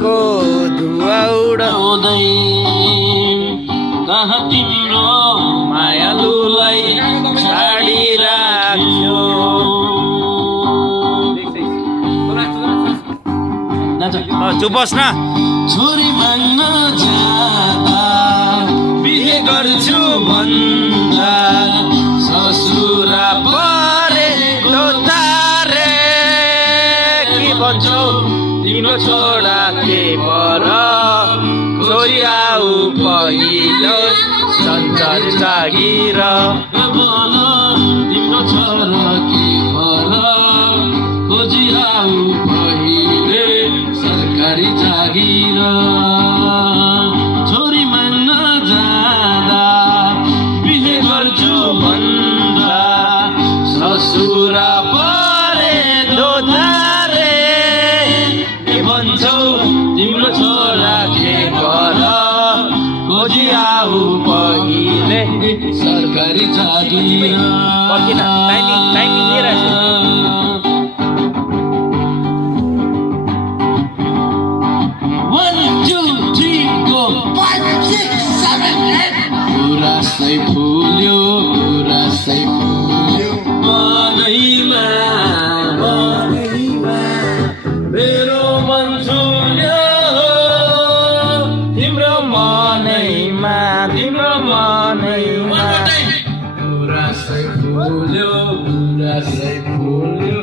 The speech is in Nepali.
को धुवा उडाउँदै कहाँ तिम्रो मायालुलाई छाडिराख्यो। चुप बस् न। छोरी माग्न जाँदा बिहे गर्छु भन्दा ससुरा परे लोतारे के भन्छौ तिम्रो छोरा के पर छोरी आऊ पहिलो संसार जागिर। बोल तिम्रो छोरा के भल खोजी आऊ पहिले सरकारी जागिर। छोरी माग्न जाँदा बिहे गर्छु भन्दा ससुरा परे लोतारे के भन्छौ तिम्रो छोरा के पर खोजी आऊ पहिले सरकारी जागिर। पर्खिन, टाइमिङ लिइरहेको छु। गुराँसै फुल्यो गुराँसै फुल्यो मनैमा मेरो मन झुल्यो तिम्रो मनैमा तिम्रो मनैमा गुराँसै फुल्यो गुराँसै फुल्यो